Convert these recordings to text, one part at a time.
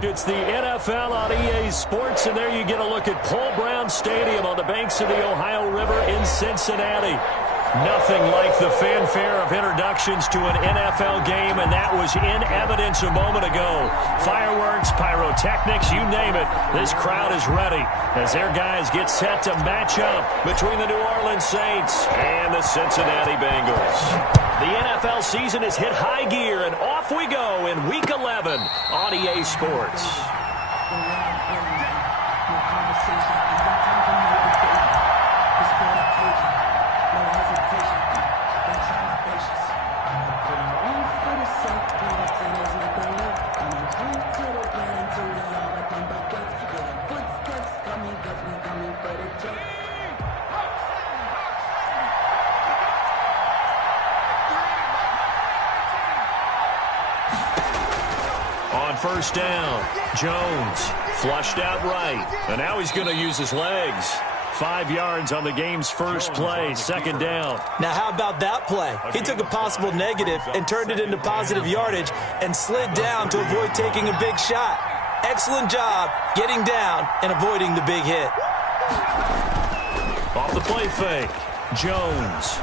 It's the NFL on EA Sports, and there you get a look at Paul Brown Stadium on the banks of the Ohio River in Cincinnati. Nothing like the fanfare of introductions to an NFL game, and that was in evidence a moment ago. Fireworks, pyrotechnics, you name it. This crowd is ready as their guys get set to match up between the New Orleans Saints and the Cincinnati Bengals. The NFL season has hit high gear, and off we go in Week 11 on EA Sports. On first down, Jones flushed out right, and now he's going to use his legs. 5 yards on the game's first play, second down. Now, how about that play? He took a possible negative and turned it into positive yardage and slid down to avoid taking a big shot. Excellent job getting down and avoiding the big hit. Off the play fake, Jones.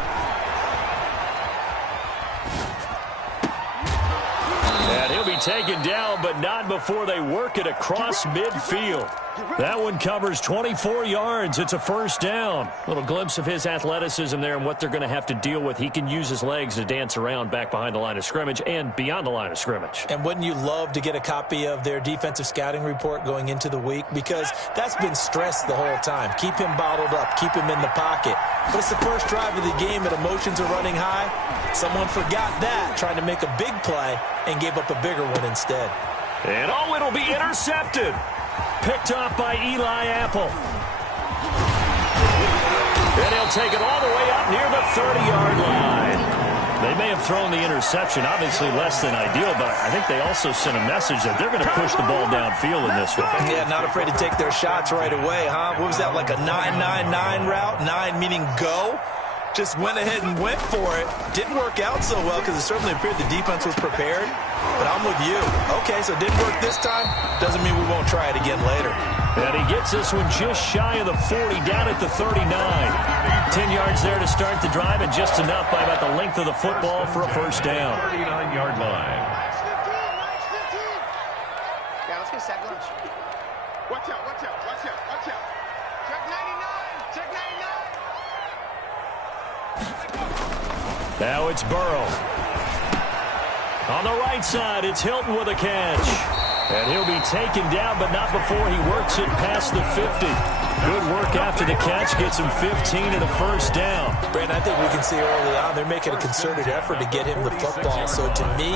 And he'll be taken down, but not before they work it across midfield. That one covers 24 yards. It's a first down. A little glimpse of his athleticism there and what they're going to have to deal with. He can use his legs to dance around back behind the line of scrimmage and beyond the line of scrimmage. And wouldn't you love to get a copy of their defensive scouting report going into the week? Because that's been stressed the whole time. Keep him bottled up. Keep him in the pocket. But it's the first drive of the game and emotions are running high. Someone forgot that, trying to make a big play, and gave up a bigger one instead. And oh, it'll be intercepted. Picked off by Eli Apple. And he'll take it all the way up near the 30-yard line. They may have thrown the interception, obviously less than ideal, but I think they also sent a message that they're going to push the ball downfield in this one. Yeah, not afraid to take their shots right away, huh? What was that, like a 9-9-9 route? 9 meaning go? Just went ahead and went for it. Didn't work out so well because it certainly appeared the defense was prepared. But I'm with you. Okay, so it didn't work this time. Doesn't mean we won't try it again later. And he gets this one just shy of the 40, down at the 39. 10 yards there to start the drive, and just enough by about the length of the football for a first down. 39-yard line. Yeah, let's get sack lunch. Watch out, watch out, watch out, watch out. Check 99, check 99. Now it's Burrow. On the right side, it's Hilton with a catch. And he'll be taken down, but not before he works it past the 50. Good work after the catch, gets him 15 and a first down. Brandon, I think we can see early on they're making a concerted effort to get him the football. So to me,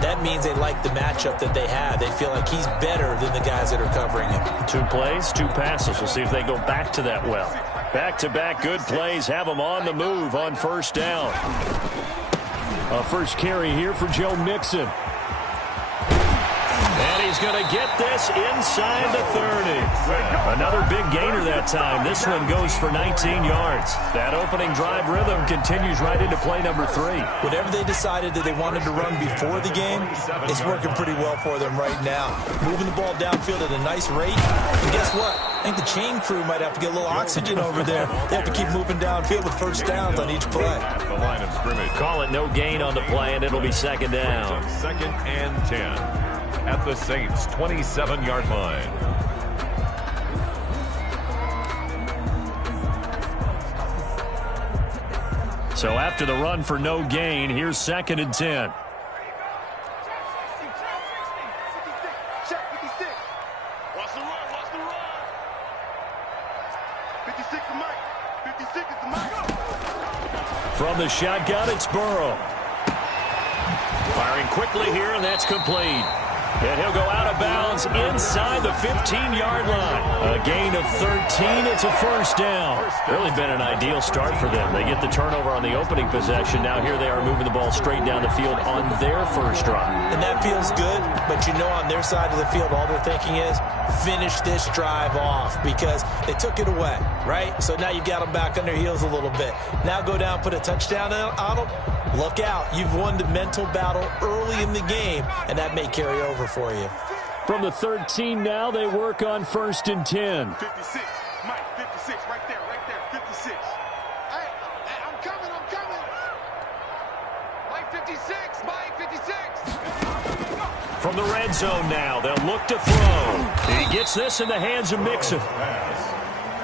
that means they like the matchup that they have. They feel like he's better than the guys that are covering him. 2 plays, 2 passes. We'll see if they go back to that well. Back-to-back good plays have them on the move on first down. A first carry here for Joe Mixon. And he's going to get this inside the 30. Another big gainer that time. This one goes for 19 yards. That opening drive rhythm continues right into play number 3. Whatever they decided that they wanted to run before the game, it's working pretty well for them right now. Moving the ball downfield at a nice rate. And guess what? I think the chain crew might have to get a little oxygen over there. They have to keep moving downfield with first downs on each play. The line of scrimmage. Call it no gain on the play, and it'll be second down. Second and 10 at the Saints' 27-yard line. So after the run for no gain, here's second and 10. From the shotgun, it's Burrow. Firing quickly here, and that's complete. And he'll go out of bounds inside the 15-yard line. A gain of 13. It's a first down. Really been an ideal start for them. They get the turnover on the opening possession. Now here they are moving the ball straight down the field on their first drive. And that feels good, but you know on their side of the field all they're thinking is finish this drive off because they took it away, right? So now you've got them back on their heels a little bit. Now go down, put a touchdown on them. Look out. You've won the mental battle early in the game, and that may carry over for you. From the 13 now, they work on 1st and 10. 56. Mike, 56. Right there. 56. Hey, I'm coming. Mike, 56. Mike, 56. From the red zone now, they'll look to throw. He gets this in the hands of Mixon.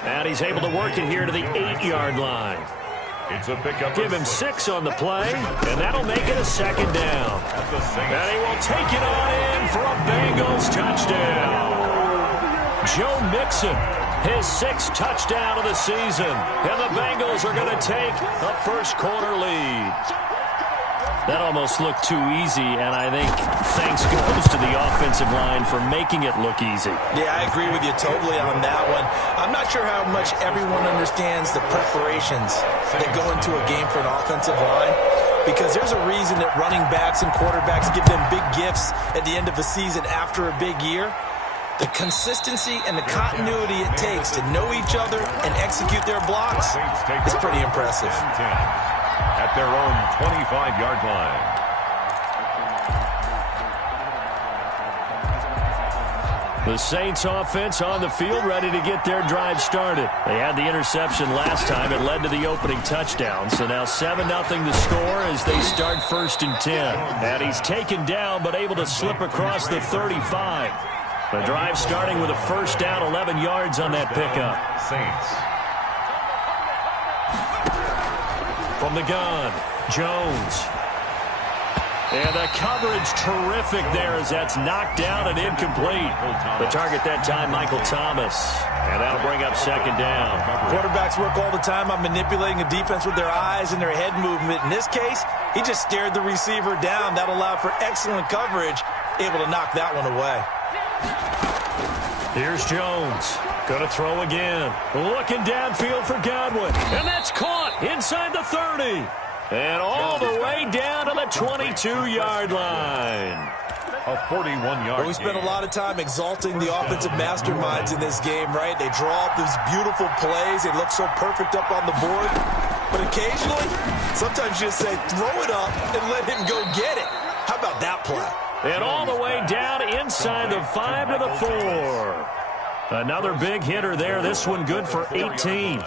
And he's able to work it here to the 8-yard line. It's a pickup. Give him 6 on the play, and that'll make it a 2nd down. And he will take it on in for a Bengals touchdown. Joe Mixon, his 6th touchdown of the season. And the Bengals are going to take a first-quarter lead. That almost looked too easy, and I think thanks goes to the offensive line for making it look easy. Yeah, I agree with you totally on that one. I'm not sure how much everyone understands the preparations that go into a game for an offensive line, because there's a reason that running backs and quarterbacks give them big gifts at the end of the season after a big year. The consistency and the continuity it takes to know each other and execute their blocks is pretty impressive. At their own 25-yard line. The Saints offense on the field ready to get their drive started. They had the interception last time. It led to the opening touchdown. So now 7-0 the score as they start 1st and 10. And he's taken down but able to slip across the 35. The drive starting with a 1st down, 11 yards on that pickup. Saints. From the gun, Jones. And the coverage terrific there as that's knocked down and incomplete. The target that time, Michael Thomas. And that'll bring up 2nd down. Quarterbacks work all the time on manipulating a defense with their eyes and their head movement. In this case, he just stared the receiver down. That allowed for excellent coverage, able to knock that one away. Here's Jones. Going to throw again. Looking downfield for Godwin. And that's caught inside the 30. And all the way down to the 22-yard line. A 41-yard Well, we spent a lot of time exalting the offensive masterminds in this game, right? They draw up these beautiful plays. They look so perfect up on the board. But occasionally, sometimes you just say, throw it up and let him go get it. How about that play? And all the way down inside the 5 to the 4. Another big hitter there. This one good for 18.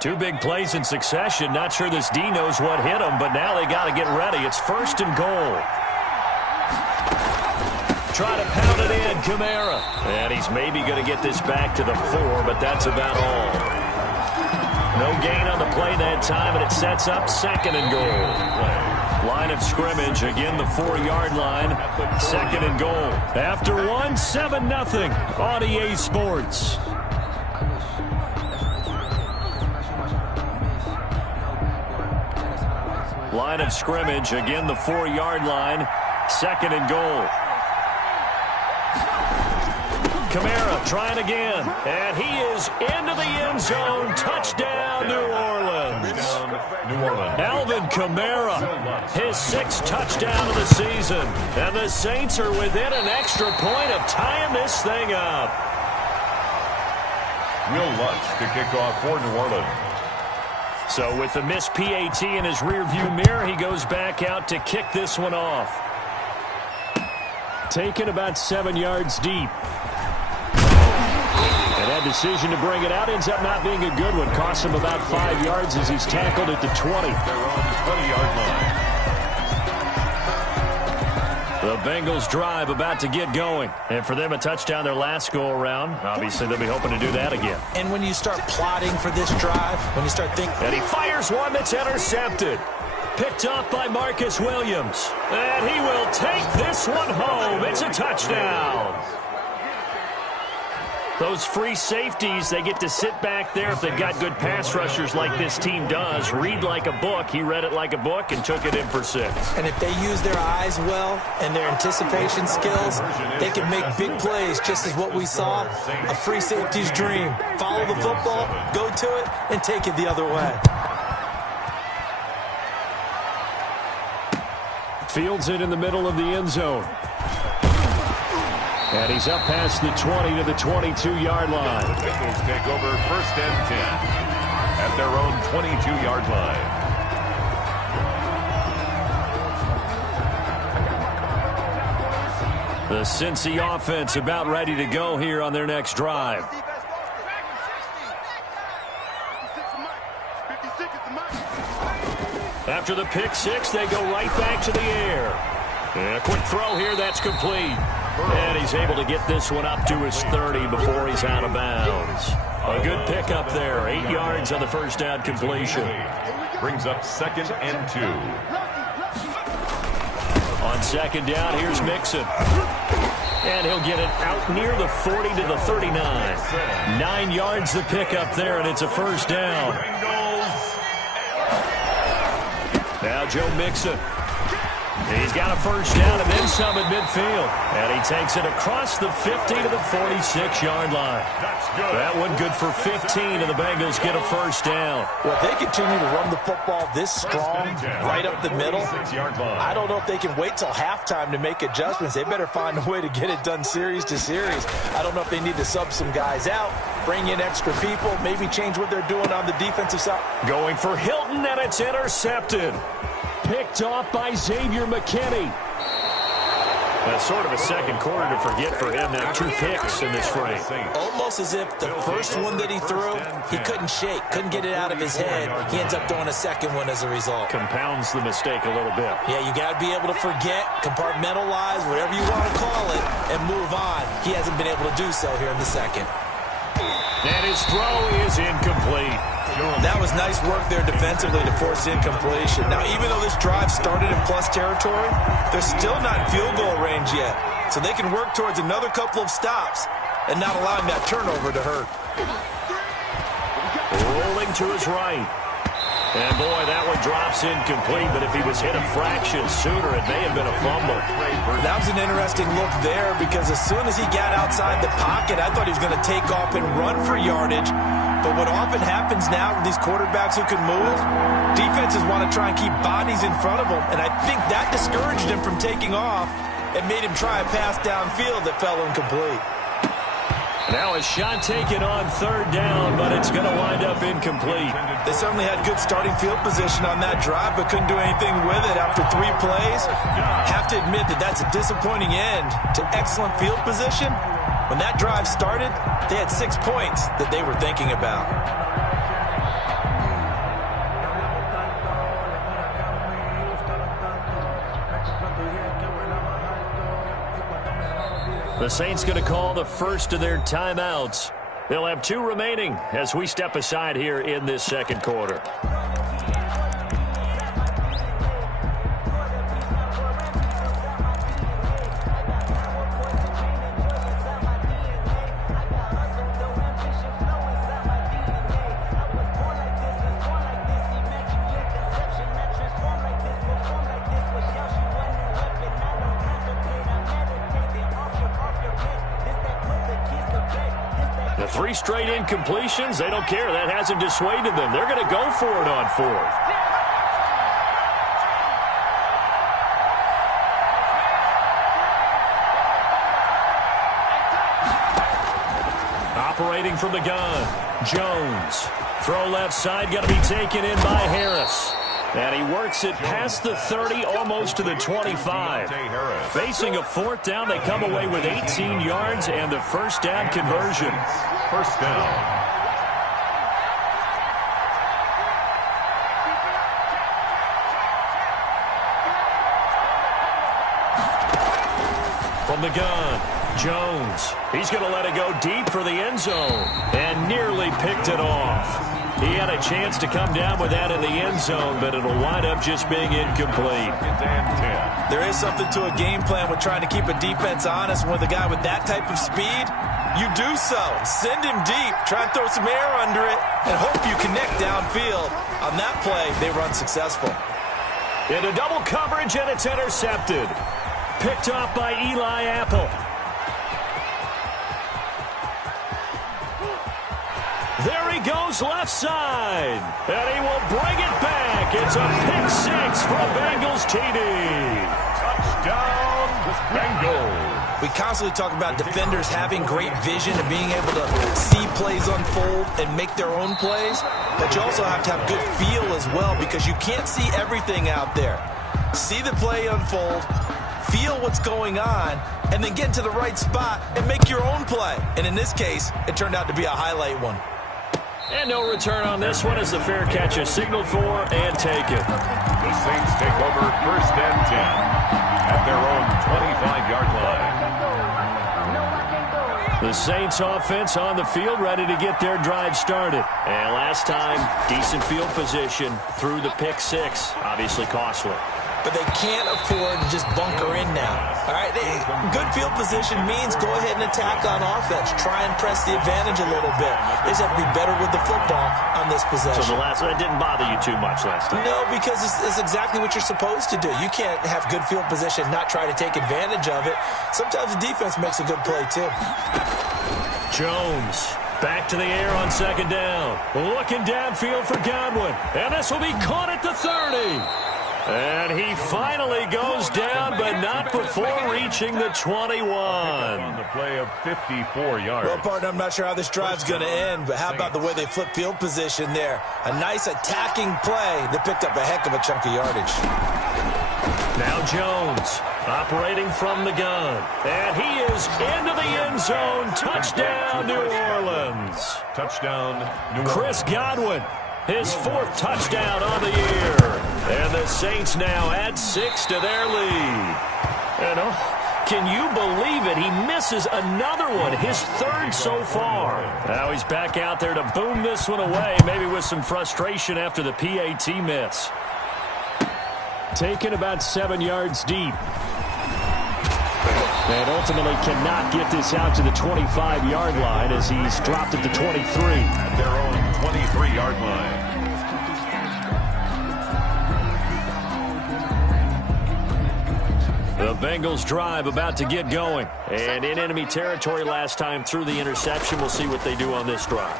Two big plays in succession. Not sure this D knows what hit him, but now they got to get ready. It's 1st and goal. Try to pound it in, Kamara. And he's maybe going to get this back to the 4, but that's about all. No gain on the play that time, and it sets up 2nd and goal. Line of scrimmage, again the 4-yard line, 2nd and goal. After 1, 7-0 on EA Sports. Line of scrimmage, again the 4-yard line, 2nd and goal. Kamara trying again, and he is into the end zone. Touchdown, New Orleans. Alvin Kamara, his 6th touchdown of the season. And the Saints are within an extra point of tying this thing up. Will Lutz to kick off for New Orleans. So with the missed PAT in his rearview mirror, he goes back out to kick this one off. Taken about 7 yards deep. And that decision to bring it out ends up not being a good one. Costs him about 5 yards as he's tackled at the 20. Their own 20-yard line. The Bengals drive about to get going. And for them, a touchdown their last go-around. Obviously, they'll be hoping to do that again. And when you start plotting for this drive, when you start thinking... And he fires one that's intercepted. Picked up by Marcus Williams. And he will take this one home. It's a touchdown. Those free safeties, they get to sit back there if they've got good pass rushers like this team does. Read like a book. He read it like a book and took it in for 6. And if they use their eyes well and their anticipation skills, they can make big plays, just as what we saw, a free safety's dream. Follow the football, go to it, and take it the other way. Fields it in the middle of the end zone. And he's up past the 20 to the 22-yard line. The Bengals take over 1st and 10 at their own 22-yard line. The Cincy offense about ready to go here on their next drive. After the pick six, they go right back to the air. And a quick throw here, that's complete. And he's able to get this one up to his 30 before he's out of bounds. A good pickup there, 8 yards on the first down completion. Brings up 2nd and 2. On second down, here's Mixon. And he'll get it out near the 40 to the 39. 9 yards the pickup there, and it's a first down. Now Joe Mixon. He's got a first down and then some at midfield. And he takes it across the 50 to the 46-yard line. That one good for 15, and the Bengals get a first down. Well, they continue to run the football this strong, right up the middle. I don't know if they can wait till halftime to make adjustments. They better find a way to get it done series to series. I don't know if they need to sub some guys out, bring in extra people, maybe change what they're doing on the defensive side. Going for Hilton, and it's intercepted. Picked off by Xavier McKinney. That's sort of a second quarter to forget for him. Now 2 picks in this frame. Almost as if the first one that he threw, he couldn't shake, couldn't get it out of his head. He ends up throwing a second one as a result. Compounds the mistake a little bit. Yeah, you got to be able to forget, compartmentalize, whatever you want to call it, and move on. He hasn't been able to do so here in the second. And his throw is incomplete. That was nice work there defensively to force incompletion. Now, even though this drive started in plus territory, they're still not in field goal range yet. So they can work towards another couple of stops and not allowing that turnover to hurt. Rolling to his right. And, boy, that one drops incomplete, but if he was hit a fraction sooner, it may have been a fumble. That was an interesting look there because as soon as he got outside the pocket, I thought he was going to take off and run for yardage. But what often happens now with these quarterbacks who can move, defenses want to try and keep bodies in front of them, and I think that discouraged him from taking off and made him try a pass downfield that fell incomplete. Now a shot taken on third down, but it's going to wind up incomplete. They certainly had good starting field position on that drive, but couldn't do anything with it after 3 plays. Have to admit that that's a disappointing end to excellent field position. When that drive started, they had 6 points that they were thinking about. The Saints going to call the first of their timeouts. They'll have 2 remaining as we step aside here in this second quarter. The 3 straight incompletions, they don't care. That hasn't dissuaded them. They're going to go for it on 4th. Operating from the gun, Jones. Throw left side, going to be taken in by Harris. And he works it past the 30, almost to the 25. Facing a 4th down, they come away with 18 yards and the first down conversion. First down. From the gun, Jones. He's going to let it go deep for the end zone and nearly picked it off. He had a chance to come down with that in the end zone, but it'll wind up just being incomplete. There is something to a game plan with trying to keep a defense honest. With a guy with that type of speed, you do so. Send him deep, try and throw some air under it, and hope you connect downfield. On that play, they run successful. Into double coverage, and it's intercepted. Picked off by Eli Apple. There he goes left side, and he will bring it back. It's a pick 6 for a Bengals TD. Touchdown, Bengals. We constantly talk about defenders having great vision and being able to see plays unfold and make their own plays, but you also have to have good feel as well because you can't see everything out there. See the play unfold, feel what's going on, and then get into the right spot and make your own play. And in this case, it turned out to be a highlight one. And no return on this one as the fair catch is signaled for and taken. The Saints take over 1st and 10 at their own 25-yard line. The Saints offense on the field, ready to get their drive started. And last time, decent field position through the pick six. Obviously costly. But they can't afford to just bunker in now. All right, good field position means go ahead and attack on offense. Try and press the advantage a little bit. They just have to be better with the football on this possession. So that didn't bother you too much last time? No, because it's exactly what you're supposed to do. You can't have good field position, not try to take advantage of it. Sometimes the defense makes a good play too. Jones back to the air on 2nd down. Looking downfield for Godwin. And this will be caught at the 30. And he finally goes down, but not before reaching the 21. On the play of 54 yards. Well, partner, I'm not sure how this drive's going to end, but how about the way they flip field position there? A nice attacking play that picked up a heck of a chunk of yardage. Now Jones operating from the gun. And he is into the end zone. Touchdown, New Orleans. Touchdown, New Orleans. Chris Godwin, his 4th touchdown on the year. And the Saints now add 6 to their lead. And can you believe it? He misses another one, his 3rd so far. Now he's back out there to boom this one away, maybe with some frustration after the PAT miss. Taken about 7 yards deep. And ultimately cannot get this out to the 25-yard line as he's dropped at the 23. At their own 23-yard line. The Bengals drive about to get going. And in enemy territory last time through the interception. We'll see what they do on this drive.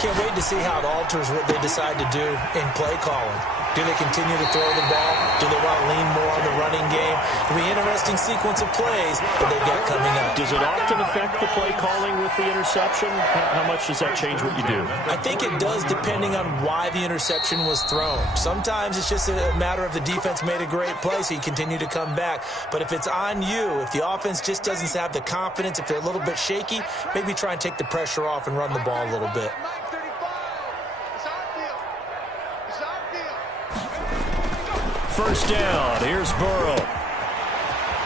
Can't wait to see how it alters what they decide to do in play calling. Do they continue to throw the ball? Do they want to lean more on the running game? It'll be an interesting sequence of plays that they've got coming up. Does it often affect the play calling with the interception? How much does that change what you do? I think it does depending on why the interception was thrown. Sometimes it's just a matter of the defense made a great play, so you continue to come back. But if it's on you, if the offense just doesn't have the confidence, if they're a little bit shaky, maybe try and take the pressure off and run the ball a little bit. 1st down. Here's Burrow.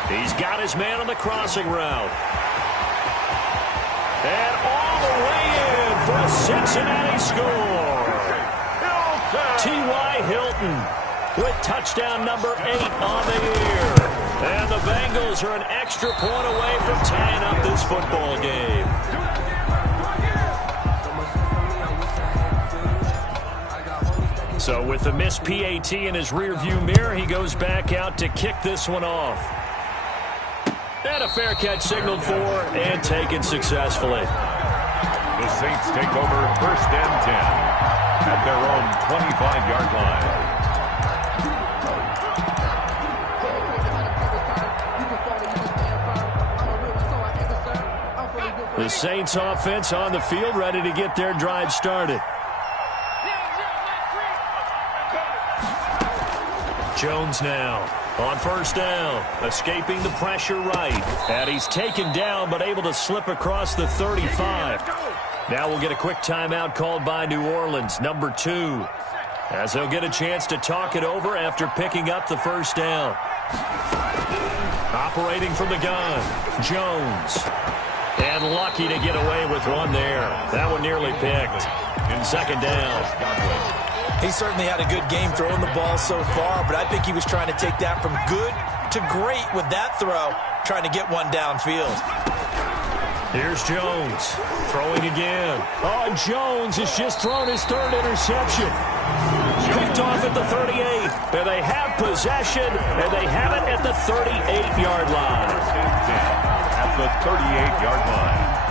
He's got his man on the crossing route. And all the way in for a Cincinnati score. T.Y. Hilton with touchdown number 8 on the year. And the Bengals are an extra point away from tying up this football game. So with the missed PAT in his rearview mirror, he goes back out to kick this one off. And a fair catch signaled for and taken successfully. The Saints take over 1st and 10 at their own 25-yard line. The Saints offense on the field, ready to get their drive started. Jones now on 1st down, escaping the pressure right. And he's taken down, but able to slip across the 35. Now we'll get a quick timeout called by New Orleans, number 2, as they'll get a chance to talk it over after picking up the 1st down. Operating from the gun, Jones. And lucky to get away with one there. That one nearly picked. In 2nd down. He certainly had a good game throwing the ball so far, but I think he was trying to take that from good to great with that throw, trying to get one downfield. Here's Jones throwing again. Oh, Jones has just thrown his 3rd interception. Picked off at the 38. And they have possession, and they have it at the 38-yard line. At the 38-yard line.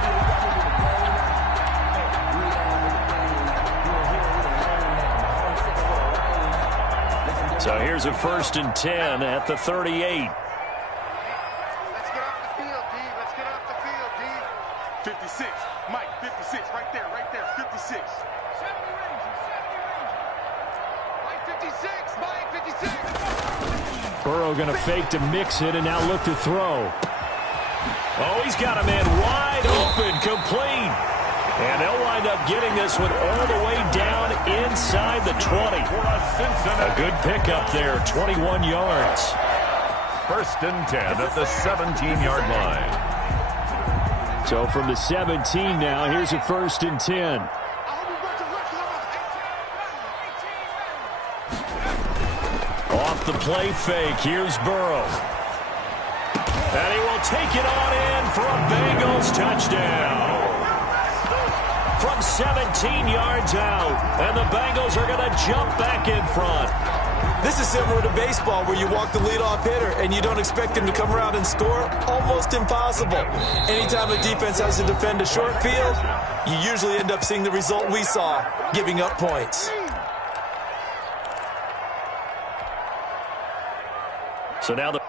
So here's a 1st and 10 at the 38. Let's get off the field, D. Let's get off the field, D. 56. Mike, 56. Right there, 56. 70 range, 70 range. Right 56. 56, Mike, 56. Burrow going to fake to mix it and now look to throw. Oh, he's got a man wide open, complete. And they'll wind up getting this one all the way down inside the 20. A good pickup there, 21 yards. First and 10 at the 17-yard line. So from the 17 now, here's a first and 10. Off the play fake, here's Burrow. And he will take it on in for a Bengals touchdown. From 17 yards out, and the Bengals are going to jump back in front. This is similar to baseball where you walk the leadoff hitter and you don't expect him to come around and score. Almost impossible. Anytime a defense has to defend a short field, you usually end up seeing the result we saw, giving up points. So now the